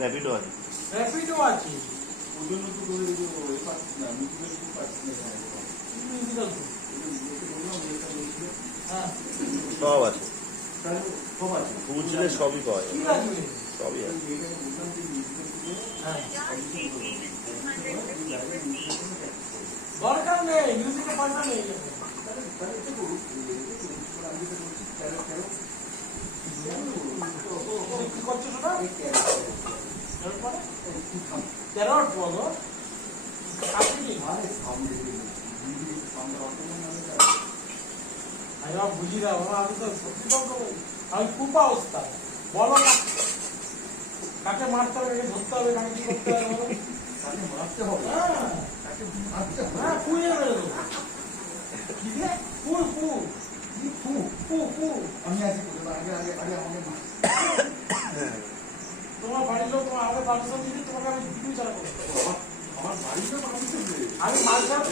র্যাপিডো আছে। র্যাপিডো আছে। ওই জন্য তো তোদের এই যে ওই পাচ্ছিস না, মিউজিক্যাল গ্রুপ পাচ্ছিস না এখানে। Musical group. হ্যাঁ। সব আছে। তাহলে সব আছে। বুঝলে সবই পাওয়া কি যাবে। লাগবে? সবই আছে। এটাকে বললাম যে মিউজিক্যাল গ্রুপে হ্যাঁ। তাহলে দরকার নেই, মিউজিকে পয়সা নেই। তাহলে এটা করুক, আমি যেটা বলছি ক্যারো কি করছো শোনা? এরপরে ক্যারো ক্যারট বলো। কাটলি। আরে সামনে সামনে আমি বাবা বুঝি না বাবা, আমি তো সত্যি তো বলি। আমি খুব অবস্থা বলো না, কাকে মারতে হবে, কাকে ধরতে হবে, কাকে কি করতে হবে বলো। তাকে মারতে হবে। হ্যাঁ তাকে মারতে হবে। হ্যাঁ, পুড়িয়ে মেরে দেবো। কি রে? পুর পুর কি ফু? পু পু। আমি আছি কোথায়? আগে আমাকে মার। তোমার বাড়ির লোক তোমার আগে পারমিশন দিলে তোমাকে আমি ভিডিও চালাবো। আমার বাড়িতে পারমিশন দেবে? আমি মাঝখানে